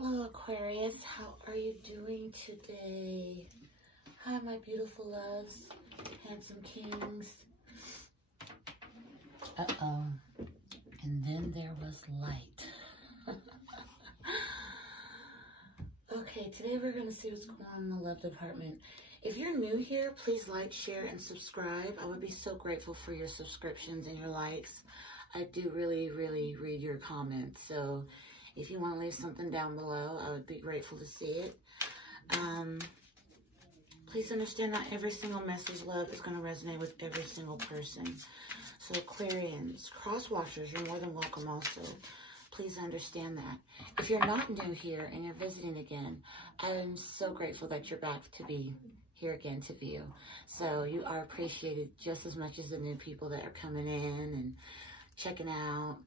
Hello, Aquarius. How are you doing today? Hi, my beautiful loves, handsome kings. Uh-oh. And then there was light. Okay, today we're going to see what's going on in the love department. If you're new here, please like, share, and subscribe. I would be so grateful for your subscriptions and your likes. I do really, really read your comments. So if you want to leave something down below, I would be grateful to see it. Please understand not every single message, love, is going to resonate with every single person. So Aquarians, cross watchers, you're more than welcome also. Please understand that. If you're not new here and you're visiting again, I'm so grateful that you're back to be here again to view. So you are appreciated just as much as the new people that are coming in and checking out.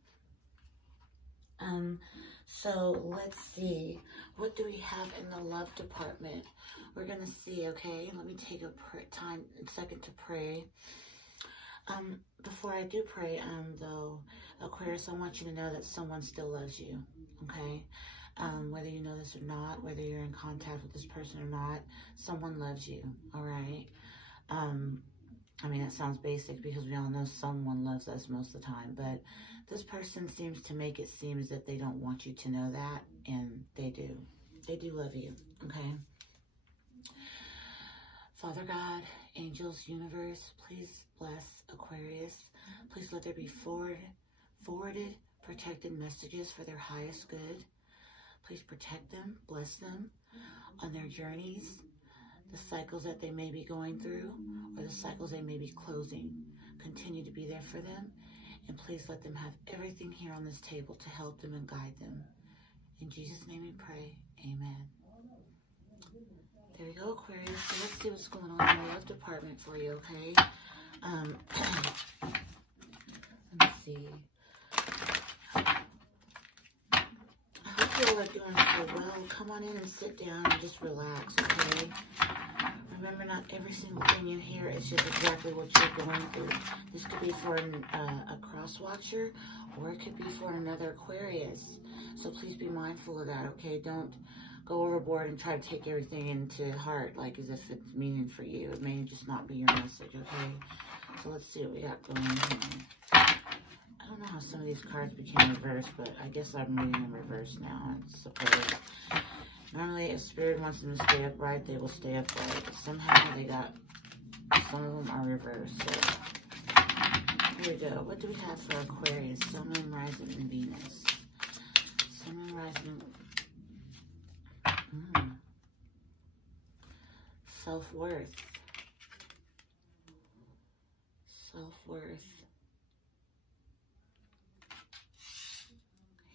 So let's see, what do we have in the love department? We're gonna see, okay? Let me take a second to pray. Before I do pray, though, Aquarius, I want you to know that someone still loves you, okay? Whether you know this or not, whether you're in contact with this person or not, someone loves you, all right? I mean, that sounds basic because we all know someone loves us most of the time, but this person seems to make it seem as if they don't want you to know that, and they do. They do love you, okay? Father God, angels, universe, please bless Aquarius. Please let there be forwarded, protected messages for their highest good. Please protect them, bless them on their journeys, the cycles that they may be going through, or the cycles they may be closing. Continue to be there for them, and please let them have everything here on this table to help them and guide them. In Jesus' name we pray, amen. There we go, Aquarius. So let's see what's going on in the love department for you, okay? Let me see. I hope you all are doing so well. Come on in and sit down and just relax, okay? Remember, not every single thing you hear is just exactly what you're going through. This could be for a cross watcher, or it could be for another Aquarius. So please be mindful of that, okay? Don't go overboard and try to take everything into heart like as if it's meaning for you. It may just not be your message, okay? So let's see what we got going on here. I don't know how some of these cards became reversed, but I guess I'm reading them reversed now, I suppose. Normally, if Spirit wants them to stay upright, they will stay upright. But somehow they got, some of them are reversed. So here we go. What do we have for Aquarius? Sun, Moon, Rising, and Venus. Sun, Moon, Rising. Self-worth. Self-worth.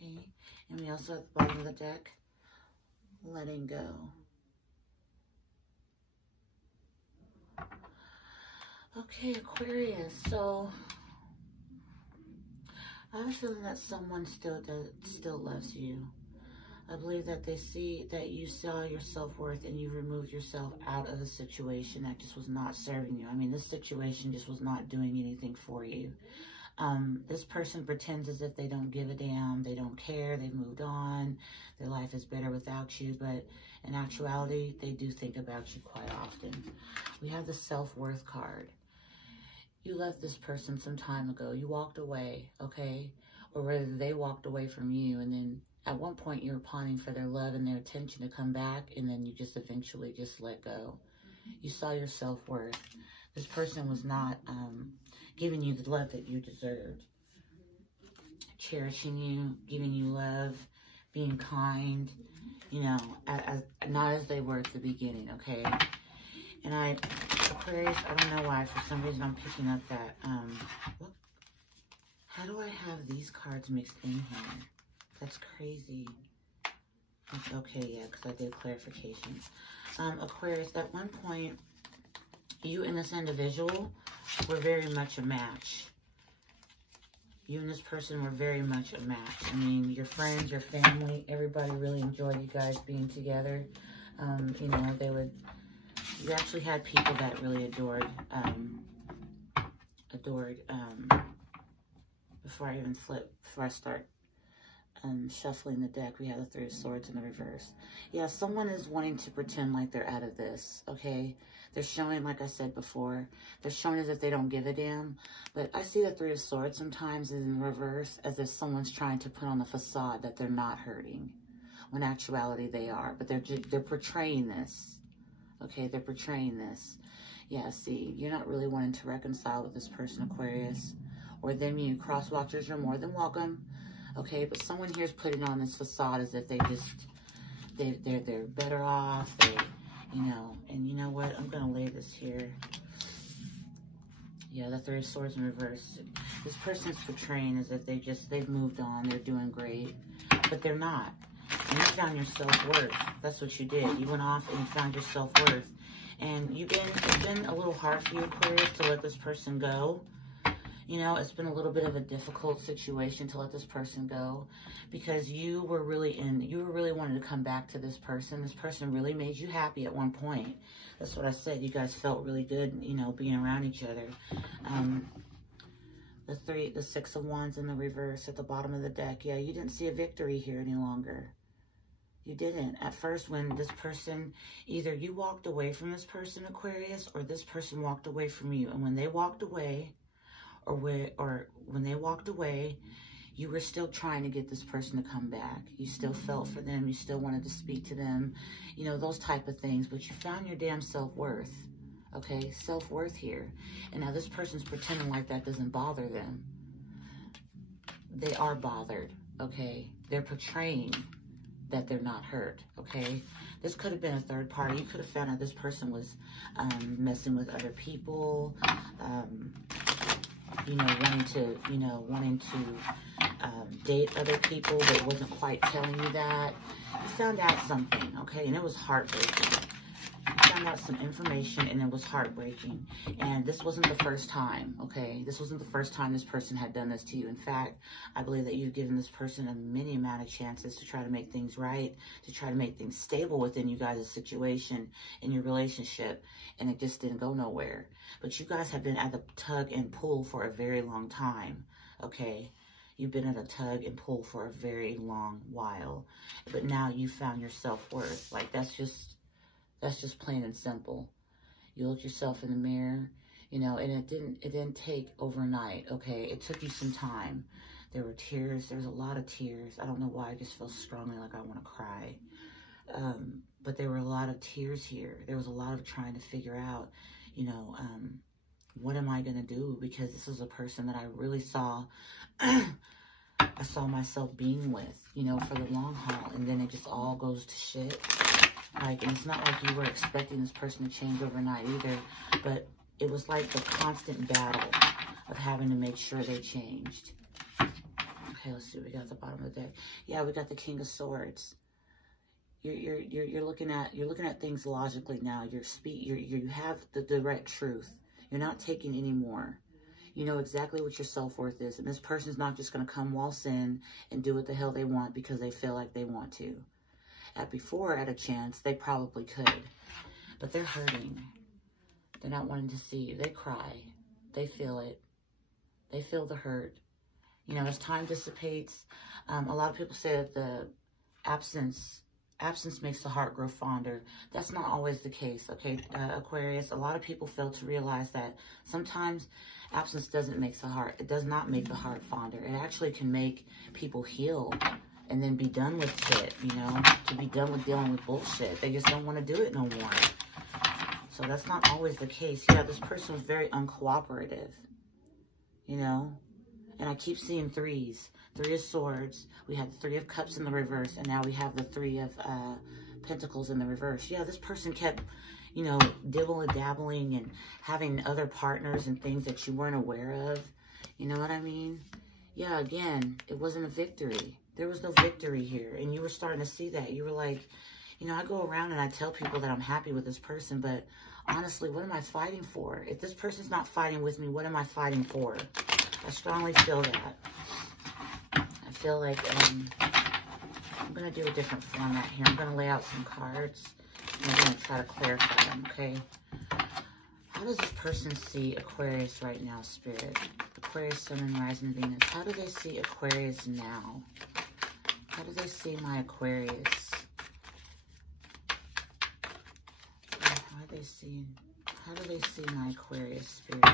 Okay. And we also have the bottom of the deck, letting go. Okay, Aquarius. So I have a feeling that someone still loves you. I believe that they see that you saw your self-worth and you removed yourself out of a situation that just was not serving you. I mean, this situation just was not doing anything for you. This person pretends as if they don't give a damn, they don't care, they've moved on, their life is better without you, but in actuality, they do think about you quite often. We have the self-worth card. You left this person some time ago. You walked away, okay? Or whether they walked away from you, and then at one point you were pining for their love and their attention to come back, and then you just eventually just let go. You saw your self-worth. This person was not giving you the love that you deserved. Cherishing you, giving you love, being kind, you know, not as they were at the beginning, okay? And Aquarius, I don't know why, for some reason I'm picking up that, how do I have these cards mixed in here? That's crazy. Okay, yeah, because I did clarifications. Aquarius, at one point, you and this individual were very much a match. You and this person were very much a match. I mean, your friends, your family, everybody really enjoyed you guys being together. You know, you actually had people that really adored, before I start Shuffling the deck, we have the Three of Swords in the reverse. Yeah, someone is wanting to pretend like they're out of this, okay? They're showing, like I said before, they're showing as if they don't give a damn. But I see the Three of Swords sometimes in reverse as if someone's trying to put on the facade that they're not hurting, when in actuality they are. But they're portraying this, okay? They're portraying this. Yeah, see, you're not really wanting to reconcile with this person, Aquarius. Or them, you cross-watchers, you're more than welcome. Okay, but someone here is putting on this facade as if they're better off, you know, and you know what? I'm going to lay this here. Yeah, the Three of Swords in reverse. This person's portraying as if they've moved on, they're doing great, but they're not. And you found your self-worth. That's what you did. You went off and you found your self-worth. And it's been a little hard for you, Aquarius, to let this person go. You know, it's been a little bit of a difficult situation to let this person go because you were really wanting to come back to this person. This person really made you happy at one point. That's what I said. You guys felt really good, you know, being around each other. The Six of Wands in the reverse at the bottom of the deck. Yeah, you didn't see a victory here any longer. You didn't. At first, when this person, either you walked away from this person, Aquarius, or this person walked away from you. And when they walked away, or when they walked away, you were still trying to get this person to come back. You still felt for them. You still wanted to speak to them. You know, those type of things. But you found your damn self-worth. Okay? Self-worth here. And now this person's pretending like that doesn't bother them. They are bothered. Okay? They're portraying that they're not hurt. Okay? This could have been a third party. You could have found out this person was messing with other people. You know, wanting to date other people, but wasn't quite telling you that. You found out something, okay, and it was heartbreaking. You found out some information, and it was heartbreaking. And this wasn't the first time, okay? This wasn't the first time this person had done this to you. In fact, I believe that you've given this person a many amount of chances to try to make things right, to try to make things stable within you guys' situation in your relationship, and it just didn't go nowhere. But you guys have been at the tug and pull for a very long time, okay? You've been at a tug and pull for a very long while. But now you found your self-worth. Like, that's just plain and simple. You look yourself in the mirror, you know, and it didn't take overnight, okay? It took you some time. There were tears. There was a lot of tears. I don't know why. I just feel strongly like I want to cry. But there were a lot of tears here. There was a lot of trying to figure out, you know, what am I going to do? Because this is a person that I really saw, I saw myself being with, you know, for the long haul. And then it just all goes to shit. Like, and it's not like you were expecting this person to change overnight either. But it was like the constant battle of having to make sure they changed. Okay, let's see what we got at the bottom of the deck. Yeah, we got the King of Swords. You're looking at things logically now. You have the direct truth. You're not taking any more. You know exactly what your self-worth is. And this person's not just going to come waltz in and do what the hell they want because they feel like they want to. Before, at a chance, they probably could. But they're hurting. They're not wanting to see you. They cry. They feel it. They feel the hurt. You know, as time dissipates, a lot of people say that the absence makes the heart grow fonder. That's not always the case, okay, Aquarius? A lot of people fail to realize that sometimes absence doesn't make the heart. It does not make the heart fonder. It actually can make people heal and then be done with shit, you know, to be done with dealing with bullshit. They just don't want to do it no more. So that's not always the case. Yeah, this person was very uncooperative, you know, and I keep seeing threes. Three of Swords. We had the Three of Cups in the reverse, and now we have the Three of Pentacles in the reverse. Yeah, this person kept, you know, dabbling and having other partners and things that you weren't aware of. You know what I mean? Yeah, again, it wasn't a victory. There was no victory here, and you were starting to see that. You were like, you know, I go around and I tell people that I'm happy with this person, but honestly, what am I fighting for? If this person's not fighting with me, what am I fighting for? I strongly feel that. I feel like I'm going to do a different format here. I'm going to lay out some cards, and I'm going to try to clarify them, okay? How does this person see Aquarius right now, Spirit? Aquarius, Sun, and Rising Venus. How do they see Aquarius now? How do they see my Aquarius? How do they see my Aquarius spirit?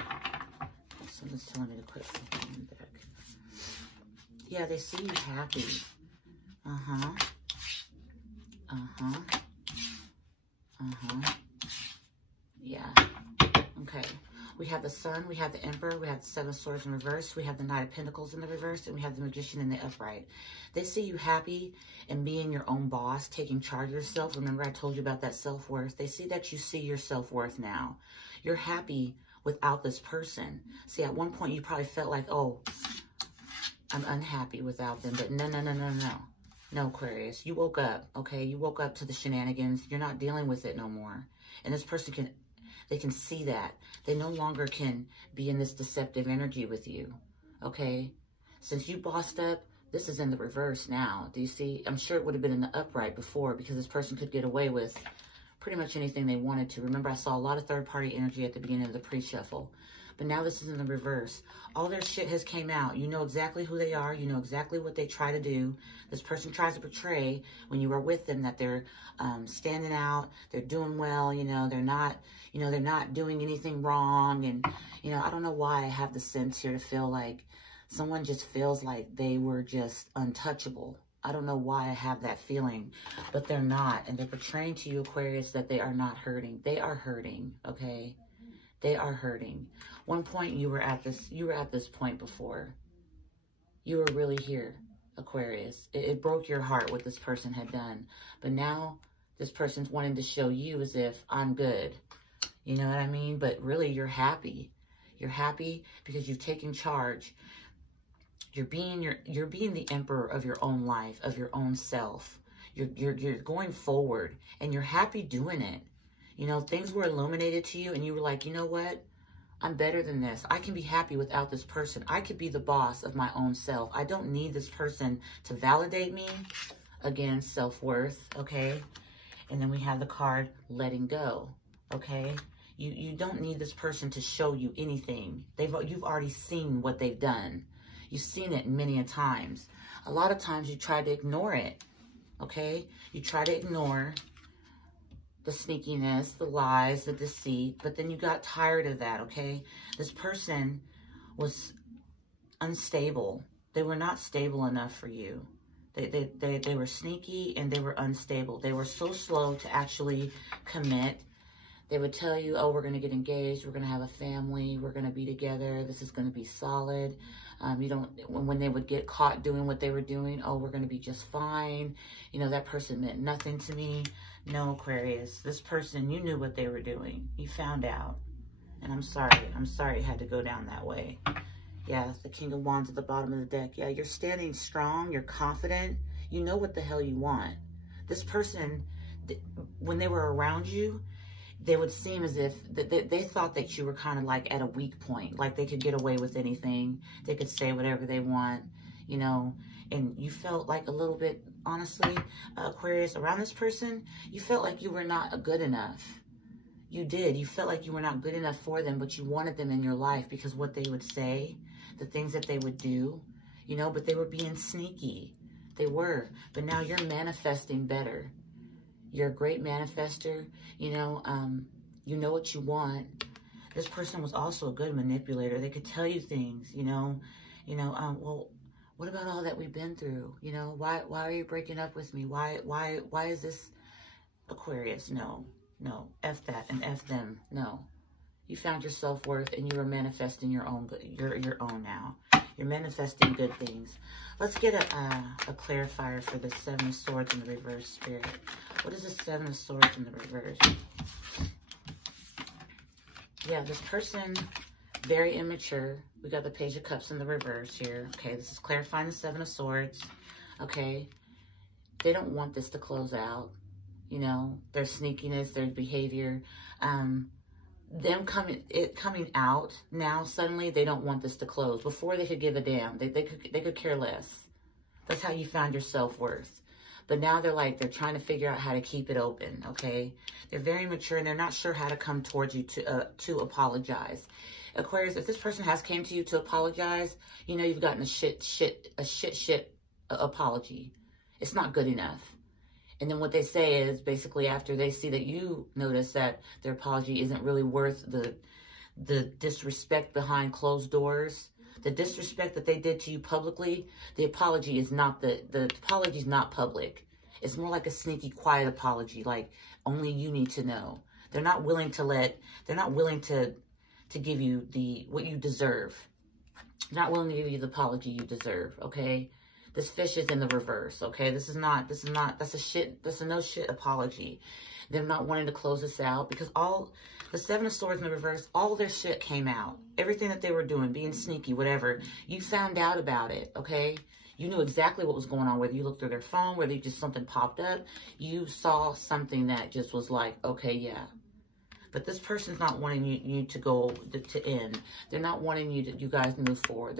Someone's telling me to put something in the deck. Yeah, they see you happy. Yeah. Okay. We have the Sun, we have the Emperor, we have the Seven of Swords in reverse, we have the Knight of Pentacles in the reverse, and we have the Magician in the upright. They see you happy and being your own boss, taking charge of yourself. Remember I told you about that self-worth? They see that you see your self-worth now. You're happy without this person. See, at one point you probably felt like, oh, I'm unhappy without them. But no. No, Aquarius. You woke up, okay? You woke up to the shenanigans. You're not dealing with it no more. And this person they can see that. They no longer can be in this deceptive energy with you, okay? Since you bossed up, this is in the reverse now. Do you see? I'm sure it would have been in the upright before because this person could get away with pretty much anything they wanted to. Remember, I saw a lot of third-party energy at the beginning of the pre-shuffle. But now this is in the reverse. All their shit has came out. You know exactly who they are. You know exactly what they try to do. This person tries to portray when you are with them that they're standing out. They're doing well. You know, they're not doing anything wrong. And, you know, I don't know why I have the sense here to feel like someone just feels like they were just untouchable. I don't know why I have that feeling, but they're not. And they're portraying to you, Aquarius, that they are not hurting. They are hurting, okay? They are hurting. One point you were at this point before. You were really here, Aquarius. It broke your heart what this person had done. But now this person's wanting to show you as if I'm good. You know what I mean? But really you're happy. You're happy because you've taken charge. You're being the emperor of your own life, of your own self. You're going forward and you're happy doing it. You know, things were illuminated to you and you were like, you know what? I'm better than this. I can be happy without this person. I could be the boss of my own self. I don't need this person to validate me. Again, self-worth, okay? And then we have the card, letting go, okay? You don't need this person to show you anything. You've already seen what they've done. You've seen it many a times. A lot of times you try to ignore it, okay? You try to ignore the sneakiness, the lies, the deceit, but then you got tired of that, okay? This person was unstable. They were not stable enough for you. They were sneaky and they were unstable. They were so slow to actually commit. They would tell you, oh, we're going to get engaged. We're going to have a family. We're going to be together. This is going to be solid. When they would get caught doing what they were doing, oh, we're going to be just fine. You know, that person meant nothing to me. No, Aquarius, this person, you knew what they were doing. You found out. And I'm sorry. I'm sorry it had to go down that way. Yeah, the King of Wands at the bottom of the deck. Yeah, you're standing strong. You're confident. You know what the hell you want. This person, when they were around you, they would seem as if they thought that you were kind of like at a weak point. Like they could get away with anything. They could say whatever they want, you know. And you felt like a little bit, honestly, Aquarius, around this person, you felt like you were not good enough. You did. You felt like you were not good enough for them, but you wanted them in your life because what they would say, the things that they would do, you know, but they were being sneaky. They were. But now you're manifesting better. You're a great manifester. You know what you want. This person was also a good manipulator. They could tell you things, well, what about all that we've been through? You know, why are you breaking up with me? Why is this, Aquarius? No, F that and F them. No, you found your self-worth and you are manifesting your own now. You're manifesting good things. Let's get a clarifier for the Seven of Swords in the reverse, Spirit. What is the Seven of Swords in the reverse? Yeah, this person, very immature. We got the Page of Cups in the reverse here. Okay, this is clarifying the Seven of Swords. Okay, they don't want this to close out. You know, their sneakiness, their behavior. Them coming out now, suddenly they don't want this to close. Before they could give a damn. They could care less. That's how you found your self-worth. But now they're trying to figure out how to keep it open, okay? They're very mature and they're not sure how to come towards you to apologize. Aquarius, if this person has came to you to apologize, you know you've gotten a shit apology. It's not good enough. And then what they say is basically after they see that you notice that their apology isn't really worth the disrespect behind closed doors, the disrespect that they did to you publicly, the apology is not the apology is not public. It's more like a sneaky, quiet apology, like only you need to know. They're not willing to give you what you deserve. They're not willing to give you the apology you deserve, okay? This fish is in the reverse, okay? That's a no shit apology. They're not wanting to close this out because the Seven of Swords in the reverse, all their shit came out. Everything that they were doing, being sneaky, whatever, you found out about it, okay? You knew exactly what was going on, whether you looked through their phone, whether just something popped up. You saw something that just was like, okay, yeah. But this person's not wanting you to go to end. They're not wanting you guys to move forward.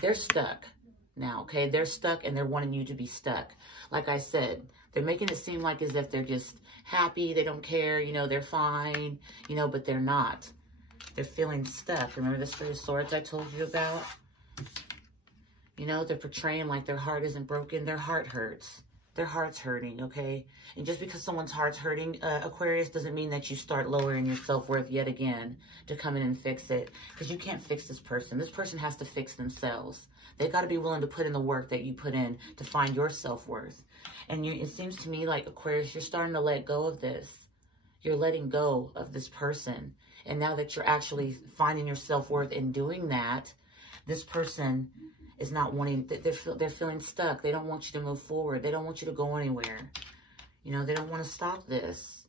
They're stuck now, okay? They're stuck and they're wanting you to be stuck. Like I said, they're making it seem like as if they're just happy. They don't care, you know, they're fine, you know, but they're not. They're feeling stuck. Remember this Three of Swords I told you about? You know, they're portraying like their heart isn't broken. Their heart hurts. Their heart's hurting, okay? And just because someone's heart's hurting, Aquarius, doesn't mean that you start lowering your self-worth yet again to come in and fix it. Because you can't fix this person. This person has to fix themselves. They've got to be willing to put in the work that you put in to find your self-worth. And it seems to me like, Aquarius, you're starting to let go of this. You're letting go of this person. And now that you're actually finding your self-worth in doing that, this person is not wanting, they're feeling stuck. They don't want you to move forward. They don't want you to go anywhere. You know, they don't want to stop this.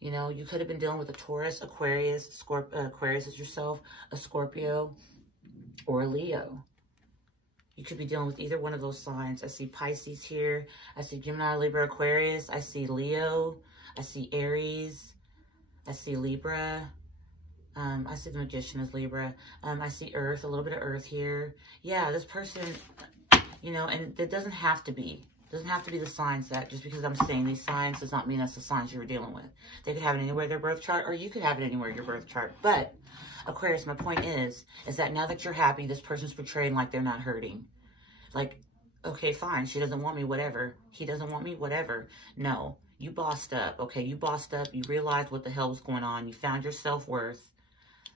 You know, you could have been dealing with a Taurus, Aquarius, Aquarius is yourself, a Scorpio, or a Leo. You could be dealing with either one of those signs. I see Pisces here. I see Gemini, Libra, Aquarius. I see Leo. I see Aries. I see Libra. I see the Magician as Libra. I see Earth, a little bit of Earth here. Yeah, this person, you know, and it doesn't have to be. It doesn't have to be the signs that, just because I'm saying these signs does not mean that's the signs you were dealing with. They could have it anywhere in their birth chart, or you could have it anywhere in your birth chart. But, Aquarius, my point is that now that you're happy, this person's portraying like they're not hurting. Like, okay, fine, she doesn't want me, whatever. He doesn't want me, whatever. No, you bossed up, okay? You bossed up. You realized what the hell was going on. You found your self-worth.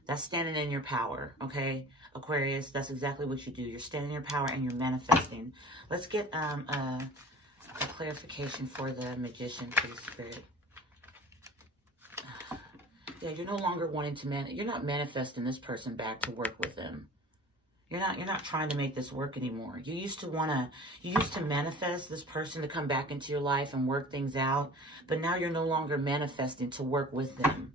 That's standing in your power, okay? Aquarius, that's exactly what you do. You're standing in your power and you're manifesting. Let's get a clarification for the Magician, please, Spirit. Yeah, you're no longer wanting to you're not manifesting this person back to work with them. You're not trying to make this work anymore. You used to manifest this person to come back into your life and work things out, but now you're no longer manifesting to work with them.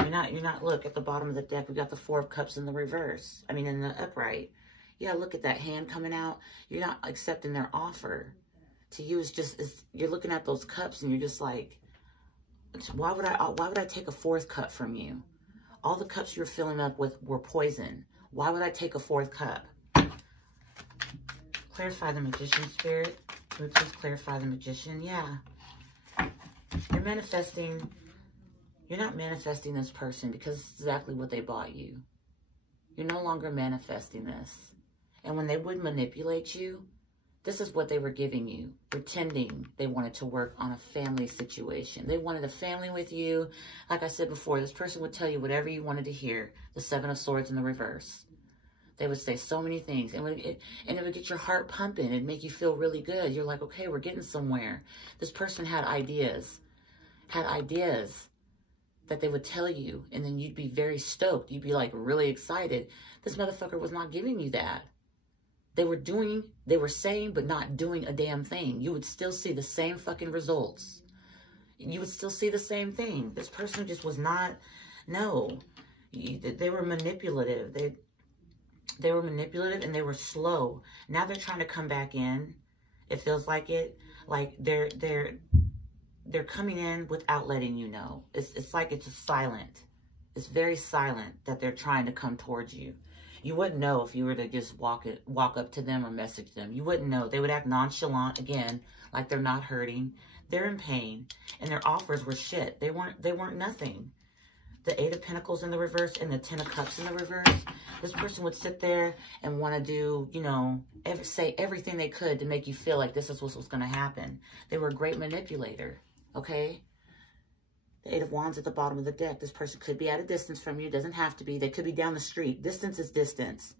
You're not, look, at the bottom of the deck, we got the Four of Cups in the reverse. I mean, in the upright. Yeah, look at that hand coming out. You're not accepting their offer. To you, you're looking at those cups and you're just like, why would I take a fourth cup from you? All the cups you were filling up with were poison. Why would I take a fourth cup? Clarify the Magician, Spirit. Can we please clarify the Magician? Yeah. You're manifesting. You're not manifesting this person because it's exactly what they bought you. You're no longer manifesting this. And when they would manipulate you, this is what they were giving you. Pretending they wanted to work on a family situation. They wanted a family with you. Like I said before, this person would tell you whatever you wanted to hear. The Seven of Swords in the reverse. They would say so many things. And it would get your heart pumping. It'd make you feel really good. You're like, okay, we're getting somewhere. This person had ideas. That they would tell you, and then you'd be very stoked. You'd be like really excited. This motherfucker was not giving you that. They were saying, but not doing a damn thing. You would still see the same fucking results. You would still see the same thing. This person just was not, no. They were manipulative. They were manipulative and they were slow. Now they're trying to come back in. It feels like it. Like they're coming in without letting you know. It's like it's silent. It's very silent that they're trying to come towards you. You wouldn't know if you were to just walk up to them or message them. You wouldn't know. They would act nonchalant, again, like they're not hurting. They're in pain, and their offers were shit. They weren't nothing. the Eight of Pentacles in the reverse and the Ten of Cups in the reverse, this person would sit there and want to do, you know, say everything they could to make you feel like this is what was going to happen. They were a great manipulator, okay? The Eight of Wands at the bottom of the deck. This person could be at a distance from you. Doesn't have to be. They could be down the street. Distance is distance.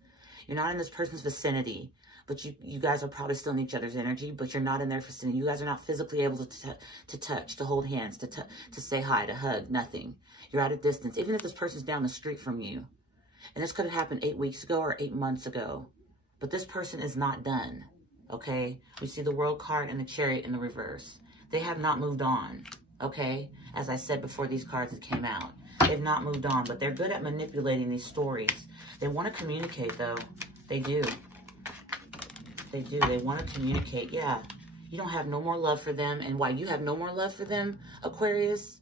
You're not in this person's vicinity, but you guys are probably still in each other's energy, but you're not in their vicinity. You guys are not physically able to touch, to hold hands, to say hi, to hug, nothing. You're at a distance, even if this person's down the street from you. And this could have happened 8 weeks ago or 8 months ago. But this person is not done, okay? We see the World card and the Chariot in the reverse. They have not moved on, okay? As I said before these cards came out. They've not moved on, but they're good at manipulating these stories. They want to communicate, though. They do. They do. They want to communicate, yeah. You don't have no more love for them. And why you have no more love for them, Aquarius?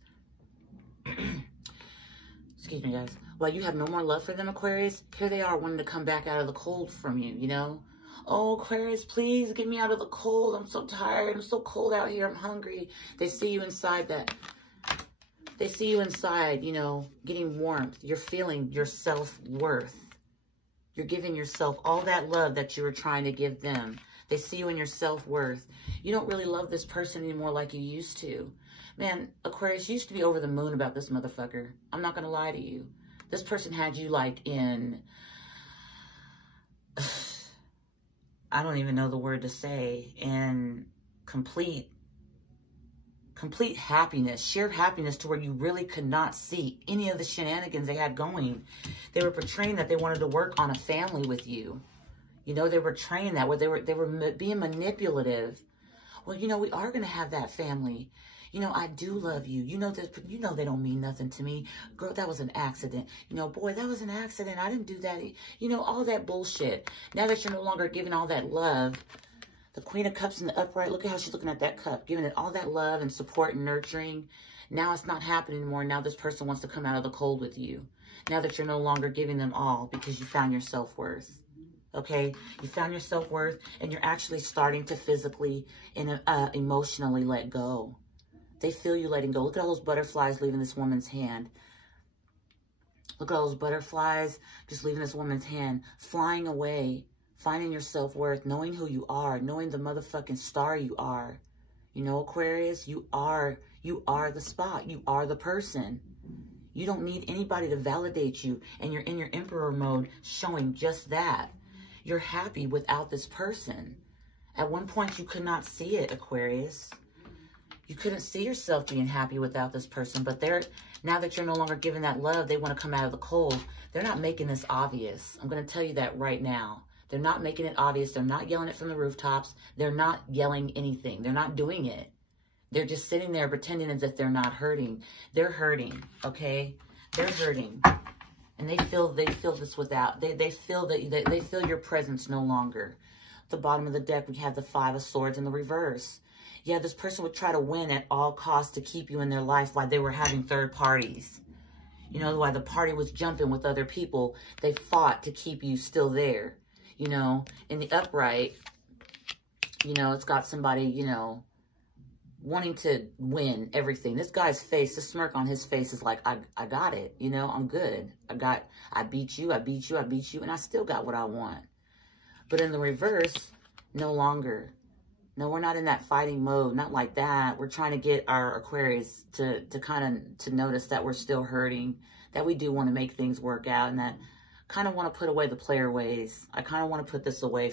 Excuse me, guys. While you have no more love for them, Aquarius, here they are wanting to come back out of the cold from you, you know? Oh, Aquarius, please get me out of the cold. I'm so tired. I'm so cold out here. I'm hungry. They see you inside that. They see you inside, you know, getting warmth. You're feeling your self-worth. You're giving yourself all that love that you were trying to give them. They see you in your self-worth. You don't really love this person anymore like you used to. Man, Aquarius, you used to be over the moon about this motherfucker. I'm not going to lie to you. This person had you like in, I don't even know the word to say, in complete happiness, sheer happiness to where you really could not see any of the shenanigans they had going. They were portraying that they wanted to work on a family with you. You know, they were portraying that where they were being manipulative. Well, you know, we are going to have that family. You know, I do love you. You know they don't mean nothing to me. Girl, that was an accident. You know, boy, that was an accident. I didn't do that. You know, all that bullshit. Now that you're no longer giving all that love, the Queen of Cups in the upright, look at how she's looking at that cup, giving it all that love and support and nurturing. Now it's not happening anymore. Now this person wants to come out of the cold with you. Now that you're no longer giving them all because you found your self-worth. Okay? You found your self-worth and you're actually starting to physically and emotionally let go. They feel you letting go. Look at all those butterflies leaving this woman's hand. Look at all those butterflies just leaving this woman's hand, flying away, finding your self-worth, knowing who you are, knowing the motherfucking star you are. You know, Aquarius, you are the spot. You are the person. You don't need anybody to validate you, and you're in your emperor mode showing just that. You're happy without this person. At one point, you could not see it, Aquarius. You couldn't see yourself being happy without this person, but now that you're no longer giving that love, they want to come out of the cold. They're not making this obvious. I'm going to tell you that right now. They're not making it obvious. They're not yelling it from the rooftops. They're not yelling anything. They're not doing it. They're just sitting there pretending as if they're not hurting. They're hurting, okay? They're hurting. And they feel this without. They feel that they feel your presence no longer. At the bottom of the deck, we have the Five of Swords in the reverse. Yeah, this person would try to win at all costs to keep you in their life while they were having third parties. You know, while the party was jumping with other people, they fought to keep you still there. You know, in the upright, you know, it's got somebody, you know, wanting to win everything. This guy's face, the smirk on his face is like, I got it. You know, I'm good. I beat you, and I still got what I want. But in the reverse, no longer. No, we're not in that fighting mode. Not like that. We're trying to get our Aquarius to notice that we're still hurting, that we do want to make things work out, and that kind of want to put away the player ways. I kind of want to put this away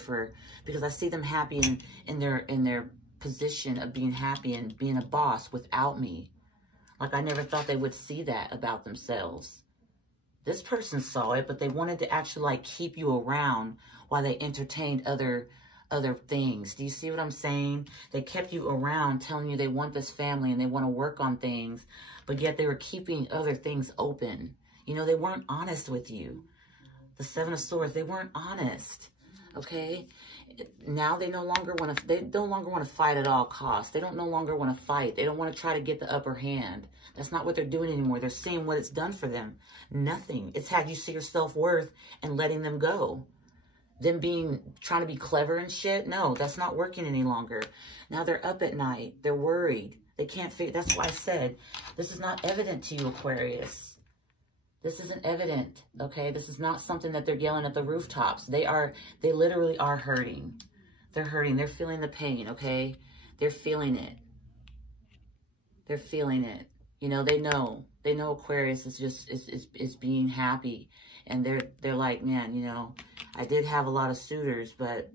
because I see them happy in their position of being happy and being a boss without me. Like I never thought they would see that about themselves. This person saw it, but they wanted to actually like keep you around while they entertained other things. Do you see what I'm saying? They kept you around telling you they want this family and they want to work on things, but yet they were keeping other things open. You know, they weren't honest with you. The Seven of Swords, they weren't honest. Okay? Now they no longer want to fight at all costs. They don't no longer want to fight. They don't want to try to get the upper hand. That's not what they're doing anymore. They're seeing what it's done for them. Nothing. It's had you see your self-worth and letting them go. Them trying to be clever and shit. No, that's not working any longer. Now they're up at night. They're worried. They can't figure. That's why I said this is not evident to you, Aquarius. This isn't evident, okay? This is not something that they're yelling at the rooftops. They literally are hurting. They're hurting. They're feeling the pain, okay? They're feeling it. They're feeling it. You know, they know Aquarius is just, is being happy. And they're like, man, you know, I did have a lot of suitors, but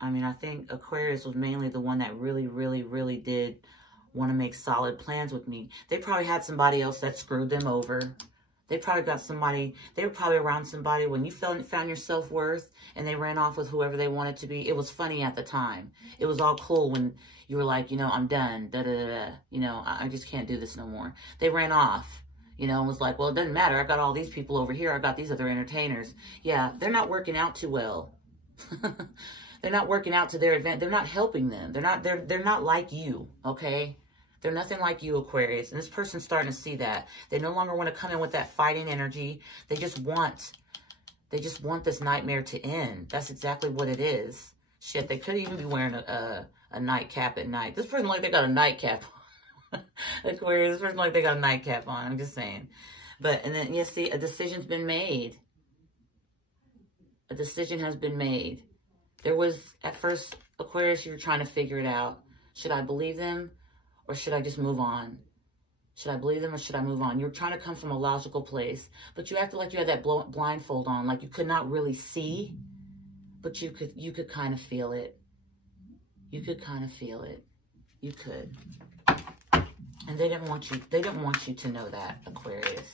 I mean, I think Aquarius was mainly the one that really, really, really did want to make solid plans with me. They probably had somebody else that screwed them over. They probably got somebody, they were probably around somebody when you found your self-worth and they ran off with whoever they wanted to be. It was funny at the time. It was all cool when you were like, you know, I'm done, da-da-da-da. You know, I just can't do this no more. They ran off, you know, and was like, well, it doesn't matter. I got all these people over here. I got these other entertainers. Yeah, they're not working out too well. They're not working out to their advantage. They're not helping them. They're not like you, okay? They're nothing like you, Aquarius. And this person's starting to see that. They no longer want to come in with that fighting energy. They just want this nightmare to end. That's exactly what it is. Shit, they could even be wearing a nightcap at night. This person like they got a nightcap on. Aquarius, this person like they got a nightcap on. I'm just saying. But, and then, yes, see, a decision's been made. A decision has been made. There was, at first, Aquarius, you were trying to figure it out. Should I believe them or should I just move on? Should I believe them or should I move on? You were trying to come from a logical place, but you acted like you had that blindfold on, like you could not really see, but you could kind of feel it. You could kind of feel it. You could. And they didn't want you to know that, Aquarius.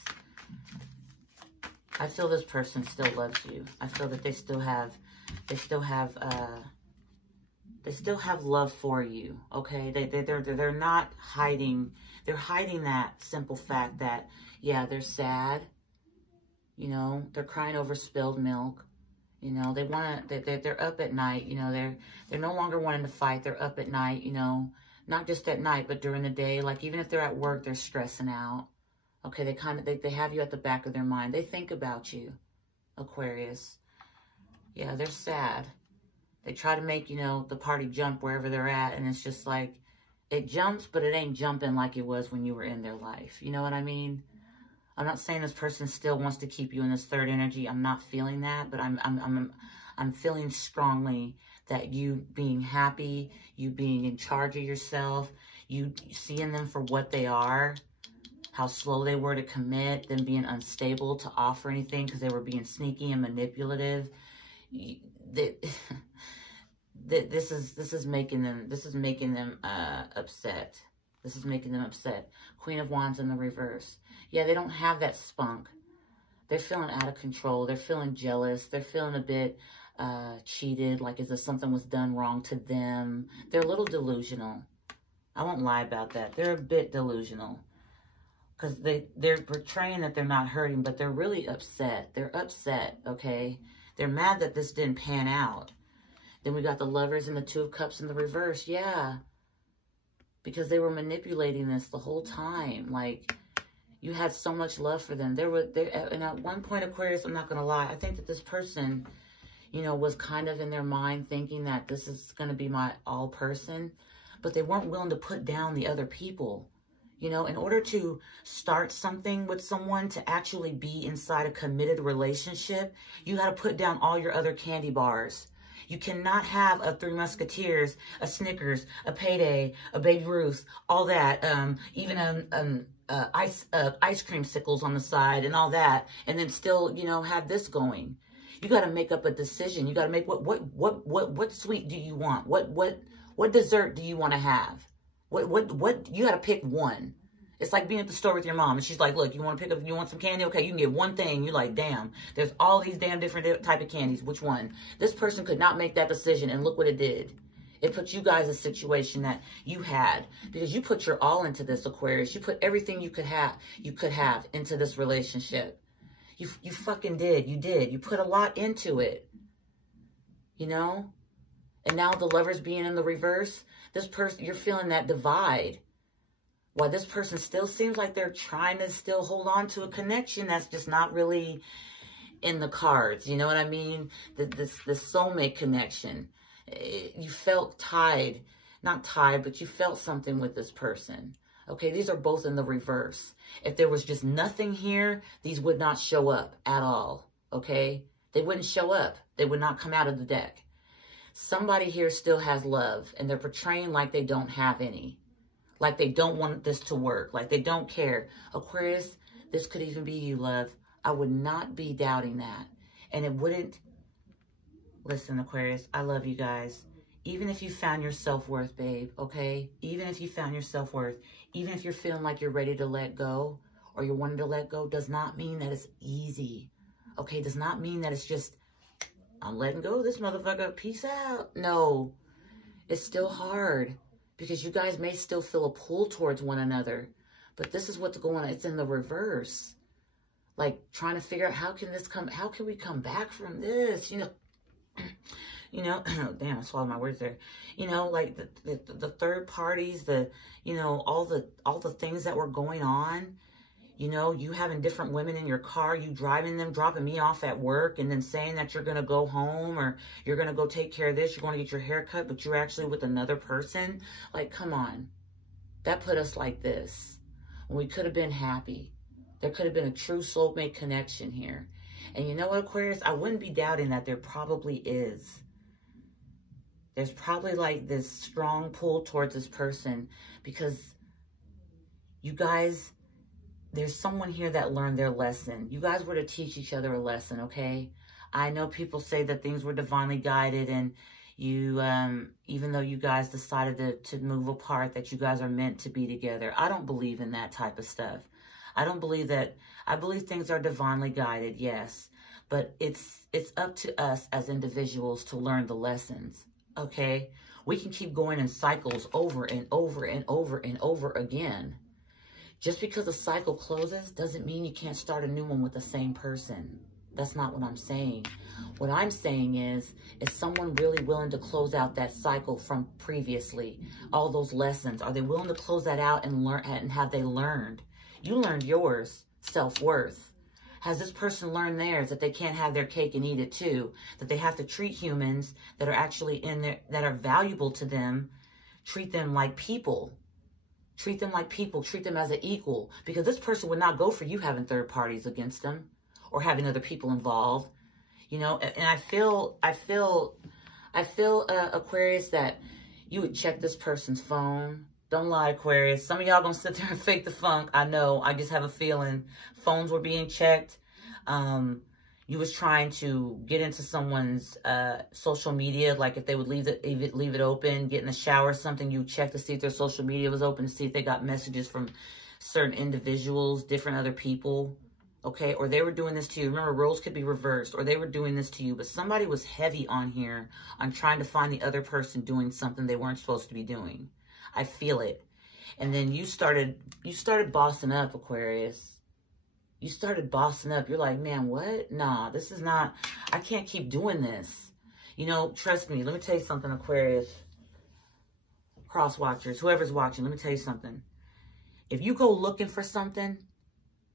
I feel this person still loves you. I feel that they still have love for you, okay? They're not hiding. They're hiding that simple fact that, yeah, they're sad. You know, they're crying over spilled milk. You know, they're up at night. You know, they're no longer wanting to fight. They're up at night, you know, not just at night, but during the day. Like, even if they're at work, they're stressing out. Okay, they have you at the back of their mind. They think about you, Aquarius. Yeah, they're sad. They try to make, you know, the party jump wherever they're at. And it's just like, it jumps, but it ain't jumping like it was when you were in their life. You know what I mean? I'm not saying this person still wants to keep you in this third energy. I'm not feeling that, but I'm feeling strongly that you being happy, you being in charge of yourself, you seeing them for what they are, how slow they were to commit, them being unstable to offer anything because they were being sneaky and manipulative. This is making them upset. This is making them upset. Queen of Wands in the reverse. Yeah, they don't have that spunk. They're feeling out of control. They're feeling jealous. They're feeling a bit cheated, like as if something was done wrong to them. They're a little delusional. I won't lie about that. They're a bit delusional. Because they're portraying that they're not hurting, but they're really upset. They're upset, okay? They're mad that this didn't pan out. Then we got the Lovers and the Two of Cups in the reverse. Yeah. Because they were manipulating this the whole time. Like, you had so much love for them. And at one point, Aquarius, I'm not going to lie, I think that this person, you know, was kind of in their mind thinking that this is going to be my all person. But they weren't willing to put down the other people. You know, in order to start something with someone, to actually be inside a committed relationship, you got to put down all your other candy bars. You cannot have a Three Musketeers, a Snickers, a Payday, a Baby Ruth, all that, even ice cream sickles on the side and all that, and then still, you know, have this going. You got to make up a decision. You got to make what sweet do you want? What dessert do you want to have? What you got to pick one. It's like being at the store with your mom and she's like, look, you want to pick up, you want some candy? Okay, you can get one thing. You're like, damn, there's all these damn different type of candies. Which one? This person could not make that decision, and look what it did. It put you guys in a situation that you had, because you put your all into this, Aquarius. You put everything you could have into this relationship. You fucking did. You did. You put a lot into it. You know? And now the Lovers being in the reverse, this person, you're feeling that divide. While this person still seems like they're trying to still hold on to a connection that's just not really in the cards. You know what I mean? This soulmate connection. You felt tied. Not tied, but you felt something with this person. Okay, these are both in the reverse. If there was just nothing here, these would not show up at all. Okay, they wouldn't show up. They would not come out of the deck. Somebody here still has love, and they're portraying like they don't have any. Like they don't want this to work. Like they don't care. Aquarius, this could even be you, love. I would not be doubting that. And it wouldn't... Listen, Aquarius, I love you guys. Even if you found your self-worth, babe, okay? Even if you found your self-worth, even if you're feeling like you're ready to let go or you're wanting to let go, does not mean that it's easy, okay? Does not mean that it's just, I'm letting go of this motherfucker, peace out. No, it's still hard because you guys may still feel a pull towards one another, but this is what's going on. It's in the reverse. Like trying to figure out how can we come back from this, you know? You know, damn, I swallowed my words there. You know, like the third parties, you know, all the things that were going on. You know, you having different women in your car, you driving them, dropping me off at work, and then saying that you're gonna go home or you're gonna go take care of this, you're going to get your hair cut, but you're actually with another person. Like, come on, that put us like this when we could have been happy. There could have been a true soulmate connection here. And you know what, Aquarius? I wouldn't be doubting that there probably is. There's probably like this strong pull towards this person because you guys, there's someone here that learned their lesson. You guys were to teach each other a lesson, okay? I know people say that things were divinely guided and you, even though you guys decided to move apart, that you guys are meant to be together. I don't believe in that type of stuff. I don't believe that. I believe things are divinely guided, yes. But it's up to us as individuals to learn the lessons, okay? We can keep going in cycles over and over and over and over again. Just because a cycle closes doesn't mean you can't start a new one with the same person. That's not what I'm saying. What I'm saying is someone really willing to close out that cycle from previously? All those lessons, are they willing to close that out and learn? And have they learned? You learned yours, self-worth. Has this person learned theirs, that they can't have their cake and eat it too? That they have to treat humans that are actually in there, that are valuable to them, treat them like people. Treat them like people. Treat them as an equal. Because this person would not go for you having third parties against them or having other people involved. You know, and I feel, Aquarius, that you would check this person's phone. Don't lie, Aquarius. Some of y'all gonna sit there and fake the funk. I know. I just have a feeling. Phones were being checked. You was trying to get into someone's social media. Like if they would leave it open, get in the shower or something, you check to see if their social media was open, to see if they got messages from certain individuals, different other people. Okay, or they were doing this to you. Remember, roles could be reversed, or they were doing this to you. But somebody was heavy on here on trying to find the other person doing something they weren't supposed to be doing. I feel it. And then you started bossing up, Aquarius. You started bossing up. You're like, man, what? Nah, this is not, I can't keep doing this. You know, trust me. Let me tell you something, Aquarius. Cross watchers, whoever's watching, let me tell you something. If you go looking for something,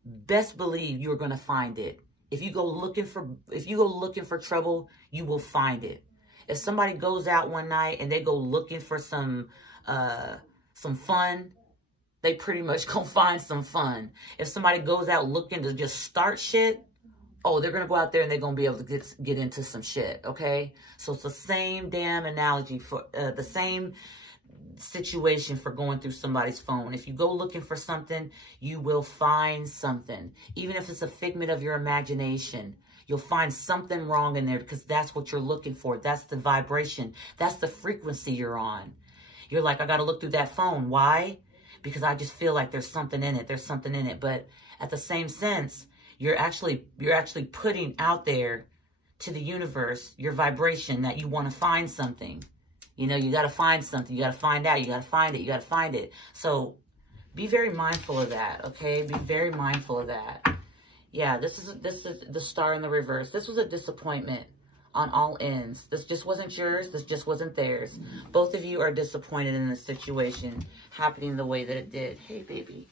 best believe you're going to find it. If you go looking for trouble, you will find it. If somebody goes out one night and they go looking for some fun, they pretty much gonna find some fun. If somebody goes out looking to just start shit, oh, they're gonna go out there and they're gonna be able to get into some shit, okay? So it's the same damn analogy for the same situation for going through somebody's phone. If you go looking for something, you will find something. Even if it's a figment of your imagination, you'll find something wrong in there because that's what you're looking for. That's the vibration. That's the frequency you're on. You're like, I got to look through that phone. Why? Because I just feel like there's something in it. There's something in it. But at the same sense, you're actually putting out there to the universe your vibration that you want to find something. You know, you got to find something. You got to find out. You got to find it. You got to find it. So be very mindful of that, okay? Be very mindful of that. Yeah, this is the star in the reverse. This was a disappointment on all ends. This just wasn't yours. This just wasn't theirs. Both of you are disappointed in the situation happening the way that it did. Hey, baby.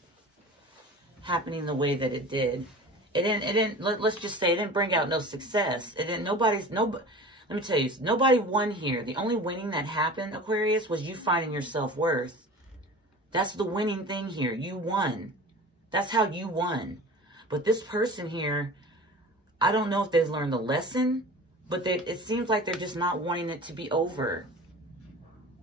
Happening the way that it did. It didn't, let's just say it didn't bring out no success. It didn't, let me tell you, nobody won here. The only winning that happened, Aquarius, was you finding your self-worth. That's the winning thing here. You won. That's how you won. But this person here, I don't know if they've learned the lesson, but it seems like they're just not wanting it to be over.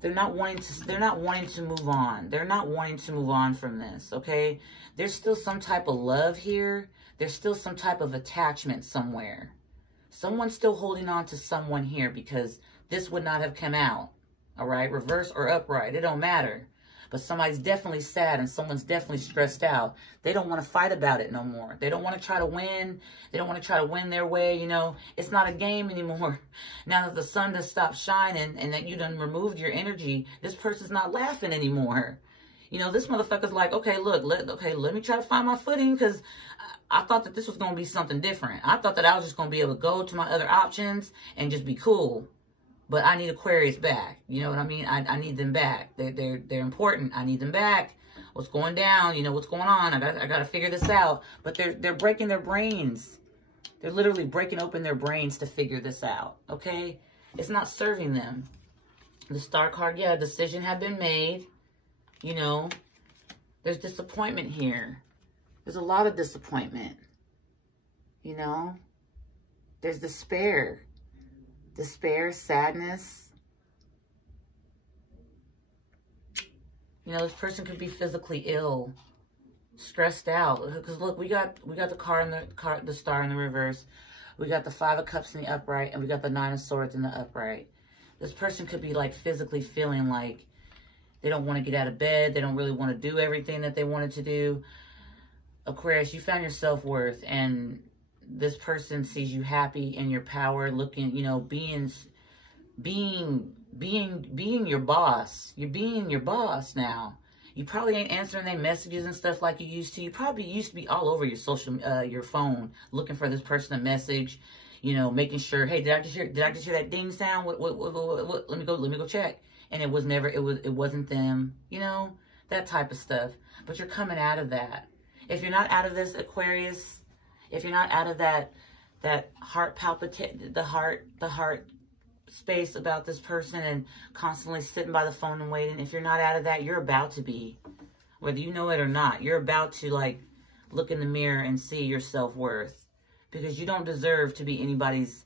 They're not wanting to move on. They're not wanting to move on from this, okay? There's still some type of love here. There's still some type of attachment somewhere. Someone's still holding on to someone here because this would not have come out, all right? Reverse or upright, it don't matter. But somebody's definitely sad and someone's definitely stressed out. They don't want to fight about it no more. They don't want to try to win. They don't want to try to win their way, you know. It's not a game anymore. Now that the sun has stopped shining and that you done removed your energy, this person's not laughing anymore. You know, this motherfucker's like, okay, look, let me try to find my footing because I thought that this was going to be something different. I thought that I was just going to be able to go to my other options and just be cool. But I need Aquarius back. You know what I mean? I need them back. They're important. I need them back. What's going down? You know, what's going on? I got to figure this out. But they're breaking their brains. They're literally breaking open their brains to figure this out. Okay? It's not serving them. The Star card, yeah, a decision had been made. You know, there's disappointment here. There's a lot of disappointment. You know, there's despair. Despair, sadness. You know, this person could be physically ill, stressed out. Because look, we got the Star in the reverse. We got the 5 of Cups in the upright, and we got the 9 of Swords in the upright. This person could be like physically feeling like they don't want to get out of bed. They don't really want to do everything that they wanted to do. Aquarius, you found your self-worth, and this person sees you happy in your power, looking, you know, being your boss. You're being your boss now. You probably ain't answering their messages and stuff like you used to. You probably used to be all over your your phone, looking for this person a message, you know, making sure, hey, did I just hear that ding sound? What, let me go check. And it wasn't them, you know, that type of stuff. But you're coming out of that. If you're not out of this, Aquarius, if you're not out of that heart palpitate, the heart space about this person and constantly sitting by the phone and waiting, if you're not out of that, you're about to be, whether you know it or not, you're about to like look in the mirror and see your self-worth, because you don't deserve to be anybody's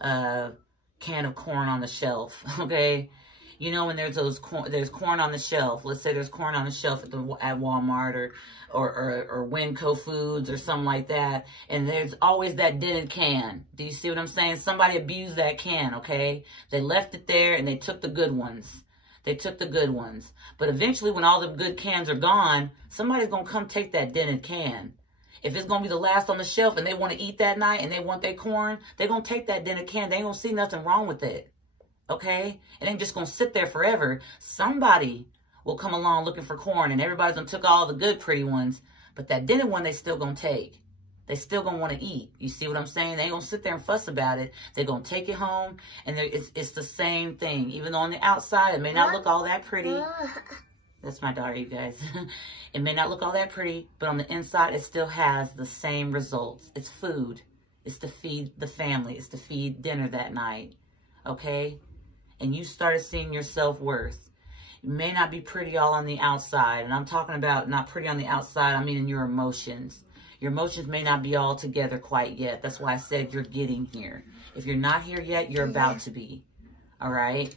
can of corn on the shelf. Okay, you know, when there's corn on the shelf. Let's say there's corn on the shelf at Walmart or Winco Foods or something like that, and there's always that dented can. Do you see what I'm saying? Somebody abused that can, okay? They left it there and they took the good ones. They took the good ones. But eventually when all the good cans are gone, somebody's going to come take that dented can. If it's going to be the last on the shelf and they want to eat that night and they want their corn, they're going to take that dented can. They ain't going to see nothing wrong with it. Okay? It ain't just going to sit there forever. Somebody will come along looking for corn, and everybody's going to took all the good, pretty ones. But that dented one, they still going to take. They still going to want to eat. You see what I'm saying? They ain't going to sit there and fuss about it. They're going to take it home, and it's the same thing. Even though on the outside, it may not look all that pretty. That's my daughter, you guys. It may not look all that pretty, but on the inside, it still has the same results. It's food. It's to feed the family. It's to feed dinner that night. Okay? And you started seeing your self-worth. It may not be pretty all on the outside. And I'm talking about not pretty on the outside. I mean in your emotions. Your emotions may not be all together quite yet. That's why I said you're getting here. If you're not here yet, you're about to be. All right?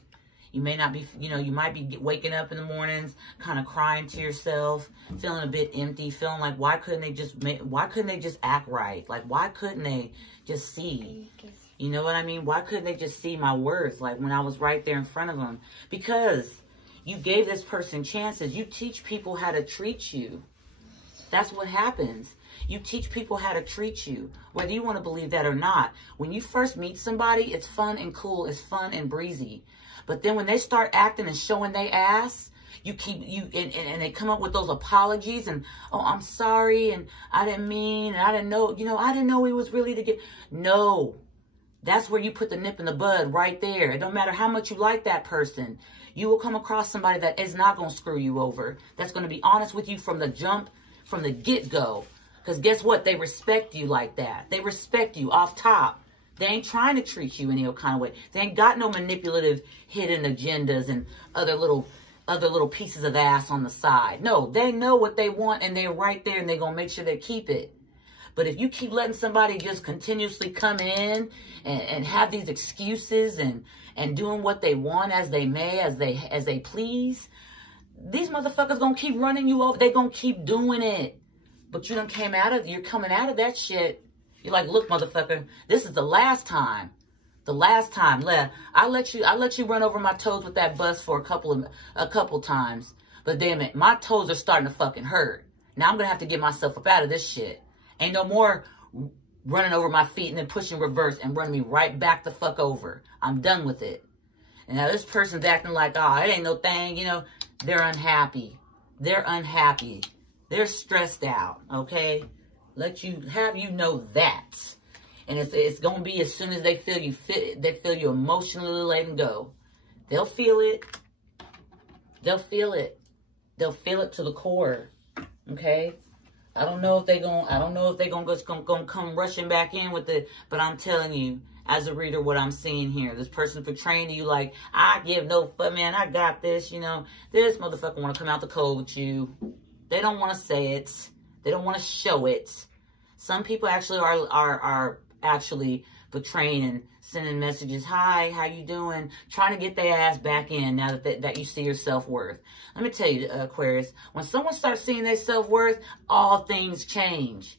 You may not be, you know, you might be waking up in the mornings, kind of crying to yourself, feeling a bit empty, feeling like, why couldn't they just act right? Like, why couldn't they just see? You know what I mean? Why couldn't they just see my worth? Like when I was right there in front of them. Because you gave this person chances. You teach people how to treat you. That's what happens. You teach people how to treat you, whether you want to believe that or not. When you first meet somebody, it's fun and cool. It's fun and breezy. But then when they start acting and showing their ass, and they come up with those apologies and, oh, I'm sorry, and I didn't mean, and I didn't know, you know, I didn't know he was really to get. No, that's where you put the nip in the bud right there. It don't matter how much you like that person. You will come across somebody that is not going to screw you over. That's going to be honest with you from the jump, from the get-go. Because guess what? They respect you like that. They respect you off top. They ain't trying to treat you any kind of way. They ain't got no manipulative hidden agendas and other little other little pieces of ass on the side. No, they know what they want and they're right there and they're going to make sure they keep it. But if you keep letting somebody just continuously come in and have these excuses and doing what they want as they may, as they please, these motherfuckers going to keep running you over. They're going to keep doing it. But you're coming out of that shit. You're like, look, motherfucker, this is the last time. The last time. I let you run over my toes with that bus for a couple times. But damn it, my toes are starting to fucking hurt. Now I'm going to have to get myself up out of this shit. Ain't no more running over my feet and then pushing reverse and running me right back the fuck over. I'm done with it. And now this person's acting like, oh, it ain't no thing, you know. They're unhappy. They're unhappy. They're stressed out, okay? Have you know that. And it's going to be as soon as they feel you emotionally letting go. They'll feel it. They'll feel it. They'll feel it to the core, okay? I don't know if they're gonna come rushing back in with it, but I'm telling you, as a reader, what I'm seeing here, this person's portraying to you like, I give no fuck, man, I got this, you know. This motherfucker want to come out the cold with you. They don't want to say it. They don't want to show it. Some people actually are actually portraying and sending messages, hi, how you doing? Trying to get their ass back in now that you see your self-worth. Let me tell you, Aquarius, when someone starts seeing their self-worth, all things change.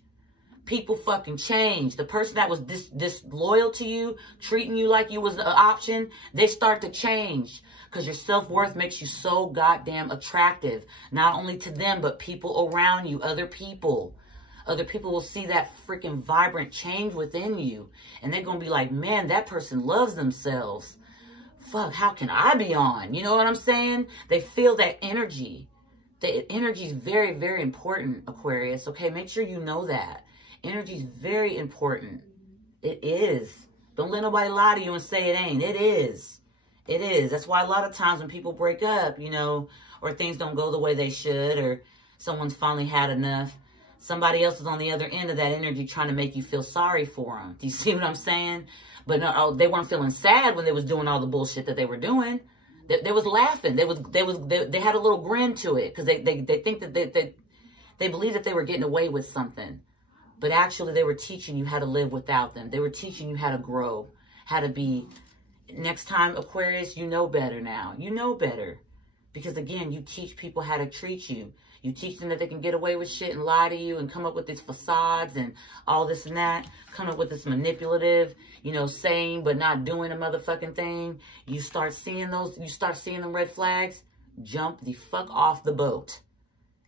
People fucking change. The person that was disloyal to you, treating you like you was an option, they start to change. Because your self-worth makes you so goddamn attractive. Not only to them, but people around you, other people. Other people will see that freaking vibrant change within you. And they're going to be like, man, that person loves themselves. Fuck, how can I be on? You know what I'm saying? They feel that energy. The energy is very, very important, Aquarius. Okay, make sure you know that. Energy is very important. It is. Don't let nobody lie to you and say it ain't. It is. It is. That's why a lot of times when people break up, you know, or things don't go the way they should, or someone's finally had enough, somebody else is on the other end of that energy trying to make you feel sorry for them. Do you see what I'm saying? But no, they weren't feeling sad when they was doing all the bullshit that they were doing. They was laughing. They had a little grin to it because they think that they believe that they were getting away with something. But actually they were teaching you how to live without them. They were teaching you how to grow, how to be. Next time, Aquarius, you know better now. You know better. Because again, you teach people how to treat you. You teach them that they can get away with shit and lie to you and come up with these facades and all this and that. Come up with this manipulative, you know, saying but not doing a motherfucking thing. You start seeing them red flags. Jump the fuck off the boat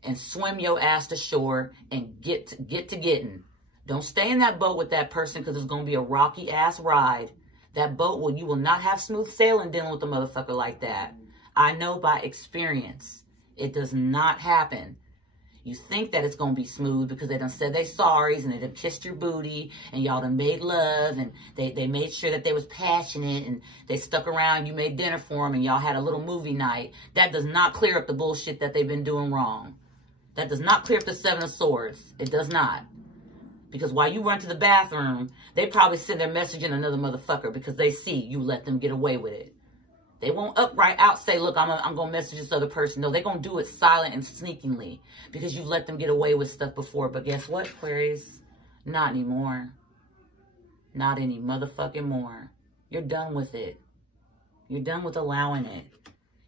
and swim your ass to shore and get to getting. Don't stay in that boat with that person because it's going to be a rocky ass ride. That boat, you will not have smooth sailing dealing with a motherfucker like that. I know by experience. It does not happen. You think that it's going to be smooth because they done said they sorries and they done kissed your booty and y'all done made love and they made sure that they was passionate and they stuck around. You made dinner for them and y'all had a little movie night. That does not clear up the bullshit that they've been doing wrong. That does not clear up the Seven of Swords. It does not. Because while you run to the bathroom, they probably send their message in another motherfucker because they see you let them get away with it. They won't upright out say, look, I'm going to message this other person. No, they're going to do it silent and sneakingly because you let them get away with stuff before. But guess what, Aquarius? Not anymore. Not any motherfucking more. You're done with it. You're done with allowing it.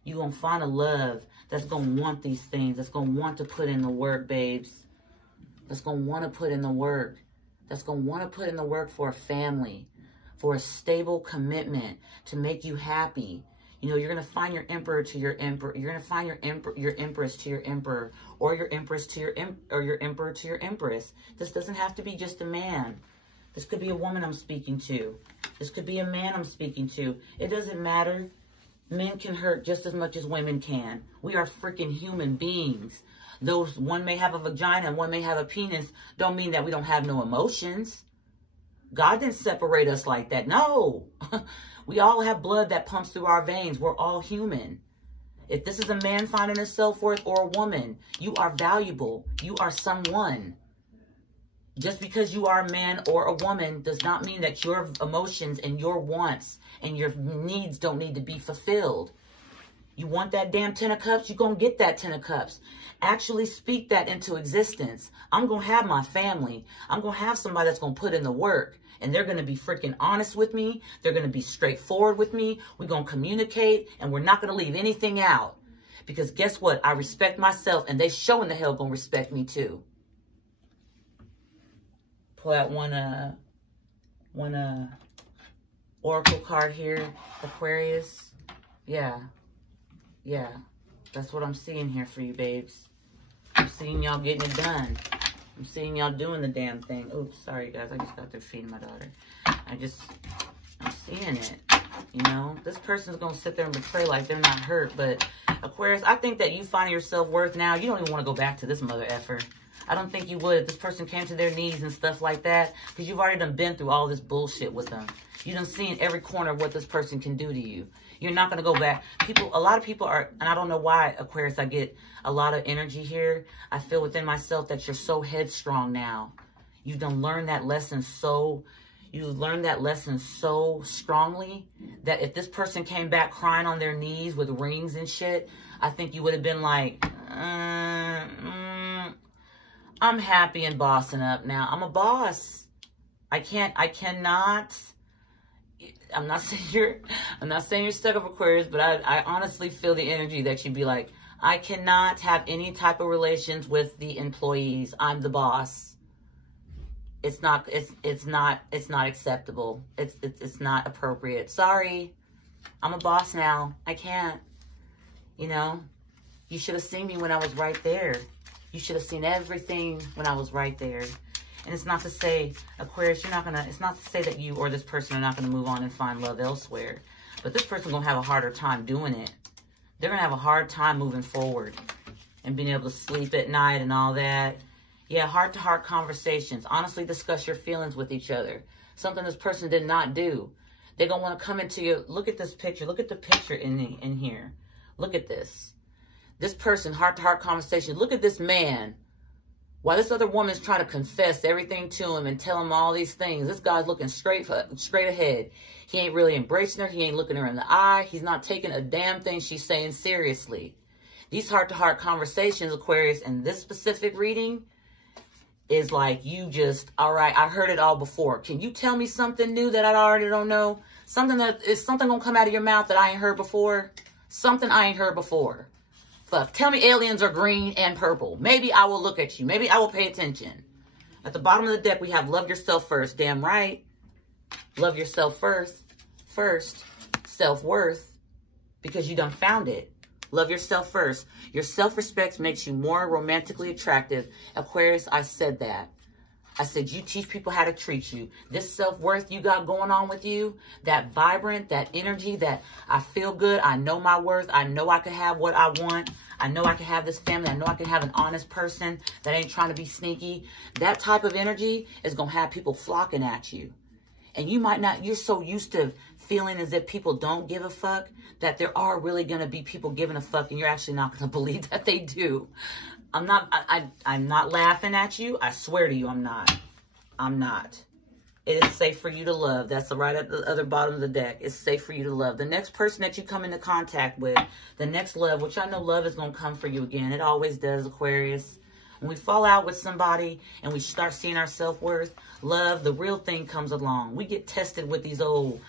You're going to find a love that's going to want these things, that's going to want to put in the work, babes. That's going to want to put in the work. That's going to want to put in the work for a family, for a stable commitment to make you happy. You know, you're going to find your emperor to your emperor. You're going to find your empress to your emperor, or your empress to your your emperor to your empress. This doesn't have to be just a man. This could be a woman I'm speaking to. This could be a man I'm speaking to. It doesn't matter. Men can hurt just as much as women can. We are freaking human beings. Though one may have a vagina and one may have a penis, don't mean that we don't have no emotions. God didn't separate us like that. No. We all have blood that pumps through our veins. We're all human. If this is a man finding his self-worth or a woman, you are valuable. You are someone. Just because you are a man or a woman does not mean that your emotions and your wants and your needs don't need to be fulfilled. You want that damn 10 of cups? You're going to get that 10 of cups. Actually speak that into existence. I'm going to have my family. I'm going to have somebody that's going to put in the work. And they're going to be freaking honest with me. They're going to be straightforward with me. We're going to communicate. And we're not going to leave anything out. Because guess what? I respect myself. And they showing the hell going to respect me too. Pull out one oracle card here. Aquarius. Yeah. That's what I'm seeing here for you, babes. I'm seeing y'all getting it done. I'm seeing y'all doing the damn thing. Oops, sorry guys. I just got through feeding my daughter. I'm seeing it. You know, this person's going to sit there and betray like they're not hurt. But Aquarius, I think that you find your self-worth now. You don't even want to go back to this mother effer. I don't think you would if this person came to their knees and stuff like that. Because you've already done been through all this bullshit with them. You done seen every corner of what this person can do to you. You're not going to go back. A lot of people are, and I don't know why, Aquarius, I get a lot of energy here. I feel within myself that you're so headstrong now. You've done learned that lesson so strongly that if this person came back crying on their knees with rings and shit, I think you would have been like, I'm happy and bossing up now. I'm a boss. I'm not saying you're stuck up, Aquarius, but I honestly feel the energy that you'd be like, I cannot have any type of relations with the employees. I'm the boss. It's not acceptable. It's not appropriate. Sorry. I'm a boss now. I can't. You know, you should have seen me when I was right there. You should have seen everything when I was right there. And it's not to say, Aquarius, it's not to say that you or this person are not going to move on and find love elsewhere. But this person's going to have a harder time doing it. They're going to have a hard time moving forward and being able to sleep at night and all that. Yeah, heart-to-heart conversations. Honestly, discuss your feelings with each other. Something this person did not do. They're going to want to come into you. Look at this picture. Look at the picture in here. Look at this. This person, heart-to-heart conversation. Look at this man. While this other woman's trying to confess everything to him and tell him all these things, this guy's looking straight ahead. He ain't really embracing her. He ain't looking her in the eye. He's not taking a damn thing she's saying seriously. These heart-to-heart conversations, Aquarius, in this specific reading is like you just, all right, I heard it all before. Can you tell me something new that I already don't know? Something going to come out of your mouth that I ain't heard before? Something I ain't heard before. Fuck, tell me aliens are green and purple. Maybe I will look at you. Maybe I will pay attention. At the bottom of the deck, we have love yourself first. Damn right. Love yourself first. First, self-worth, because you done found it. Love yourself first. Your self-respect makes you more romantically attractive. Aquarius, I said that. I said you teach people how to treat you. This self-worth you got going on with you, that vibrant, that energy, that I feel good. I know my worth. I know I can have what I want. I know I can have this family. I know I can have an honest person that ain't trying to be sneaky. That type of energy is going to have people flocking at you. And you might not, you're so used to feeling as if people don't give a fuck that there are really going to be people giving a fuck and you're actually not going to believe that they do. I'm not laughing at you. I swear to you, I'm not. I'm not. It is safe for you to love. That's right at the other bottom of the deck. It's safe for you to love. The next person that you come into contact with, the next love, which I know love is going to come for you again. It always does, Aquarius. When we fall out with somebody and we start seeing our self-worth, love, the real thing comes along. We get tested with these old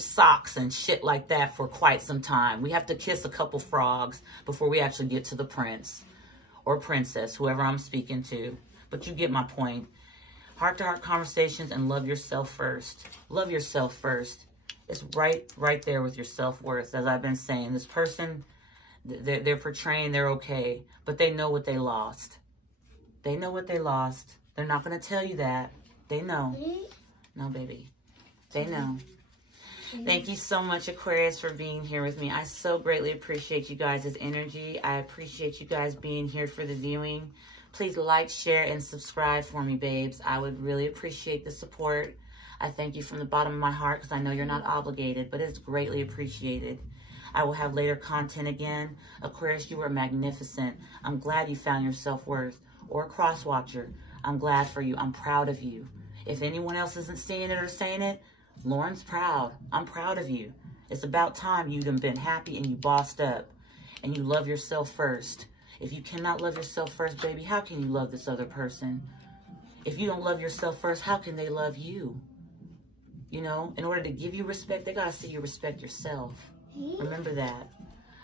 socks and shit like that for quite some time. We have to kiss a couple frogs before we actually get to the prince or princess, whoever I'm speaking to. But you get my point. Heart-to-heart conversations and love yourself first. Love yourself first. It's right there with your self-worth. As I've been saying, this person, they're portraying they're okay, but they know what they lost. They know what they lost. They're not going to tell you that. They know. No, baby. They know. Thank you so much, Aquarius, for being here with me. I so greatly appreciate you guys' energy. I appreciate you guys being here for the viewing. Please like, share, and subscribe for me, babes. I would really appreciate the support. I thank you from the bottom of my heart because I know you're not obligated, but it's greatly appreciated. I will have later content again. Aquarius, you are magnificent. I'm glad you found your self-worth. Or a cross-watcher, I'm glad for you. I'm proud of you. If anyone else isn't seeing it or saying it, Lauren's proud. I'm proud of you. It's about time you done been happy and you bossed up and you love yourself first. If you cannot love yourself first, baby, how can you love this other person? If you don't love yourself first, how can they love you? You know, in order to give you respect, they got to see you respect yourself. Remember that.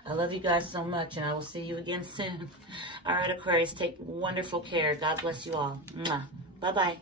I love you guys so much, and I will see you again soon. All right, Aquarius, take wonderful care. God bless you all. Mwah. Bye-bye.